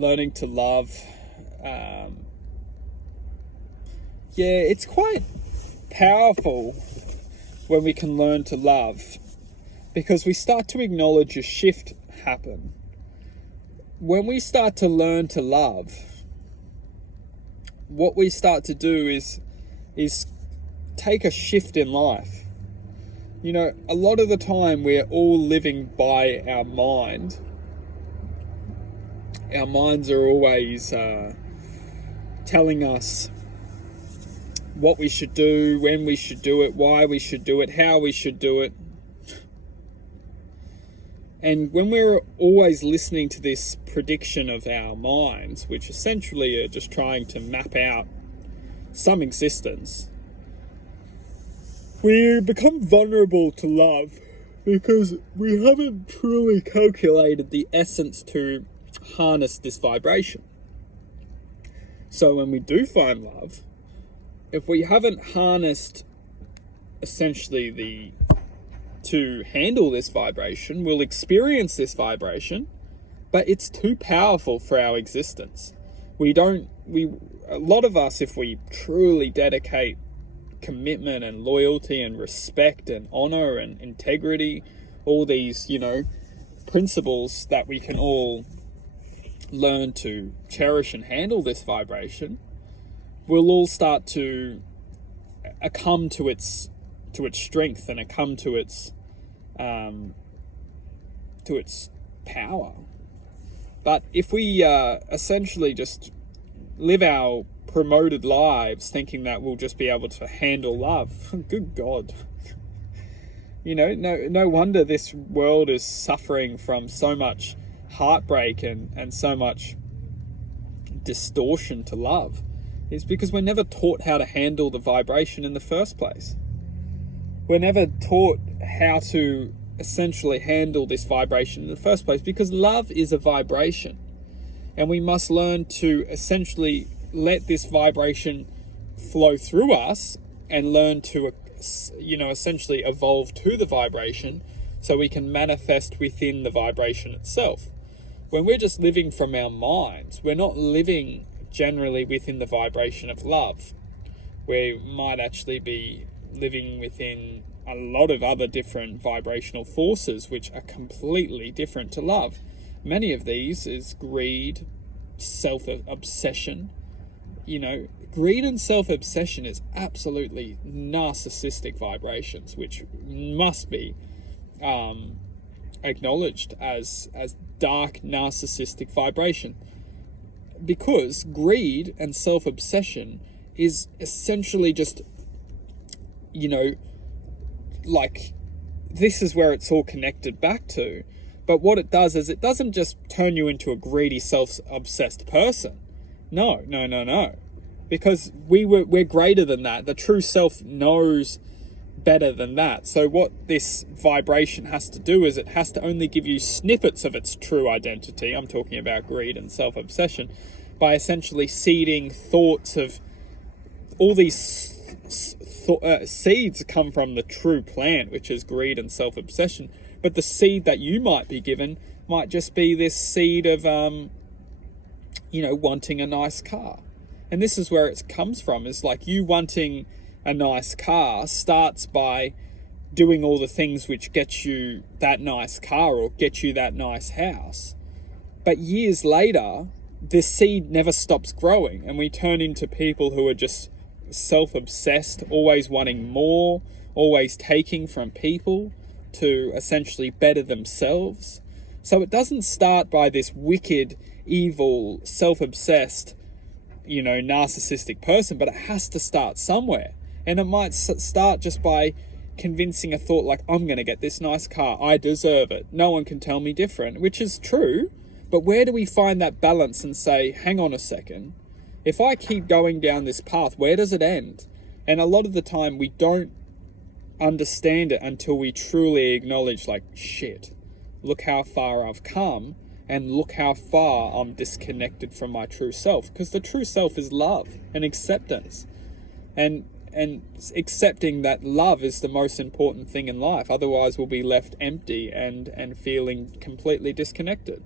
learning to love. It's quite powerful when we can learn to love, because we start to acknowledge a shift happen. When we start to learn to love, what we start to do is take a shift in life. You know, a lot of the time we're all living by our mind. Our minds are always telling us what we should do, when we should do it, why we should do it, how we should do it. And when we're always listening to this prediction of our minds, which essentially are just trying to map out some existence, we become vulnerable to love because we haven't truly calculated the essence to harness this vibration. So when we do find love, if we haven't harnessed essentially to handle this vibration, we'll experience this vibration, but it's too powerful for our existence. A lot of us, if we truly dedicate commitment and loyalty and respect and honor and integrity, all these, principles that we can all learn to cherish and handle this vibration, we'll all start to come to its strength and come to its power. But if we essentially just live our promoted lives thinking that we'll just be able to handle love, good God, no wonder this world is suffering from so much heartbreak and so much distortion to love. It's because we're never taught how to handle the vibration in the first place. We're never taught how to essentially handle this vibration in the first place, because love is a vibration, and we must learn to essentially let this vibration flow through us and learn to essentially evolve to the vibration so we can manifest within the vibration itself. When we're just living from our minds, we're not living generally within the vibration of love. We might actually be living within a lot of other different vibrational forces which are completely different to love. Many of these is greed, self-obsession. Greed and self-obsession is absolutely narcissistic vibrations, which must be acknowledged as dark narcissistic vibration. Because greed and self-obsession is essentially just, this is where it's all connected back to. But what it does is it doesn't just turn you into a greedy, self-obsessed person. No. Because we're greater than that. The true self knows better than that. So what this vibration has to do is it has to only give you snippets of its true identity. I'm talking about greed and self-obsession, by essentially seeding thoughts of all these seeds come from the true plant, which is greed and self-obsession. But the seed that you might be given might just be this seed of, wanting a nice car. And this is where it comes from, is like you wanting a nice car starts by doing all the things which get you that nice car or get you that nice house. But years later, this seed never stops growing, and we turn into people who are just self-obsessed, always wanting more, always taking from people to essentially better themselves. So it doesn't start by this wicked, evil, self-obsessed, narcissistic person, but it has to start somewhere. And it might start just by convincing a thought like, I'm going to get this nice car, I deserve it, no one can tell me different, which is true. But where do we find that balance and say, hang on a second, if I keep going down this path, where does it end? And a lot of the time we don't understand it until we truly acknowledge, like, shit, look how far I've come, and look how far I'm disconnected from my true self. Because the true self is love and acceptance. And accepting that love is the most important thing in life. Otherwise we'll be left empty and feeling completely disconnected.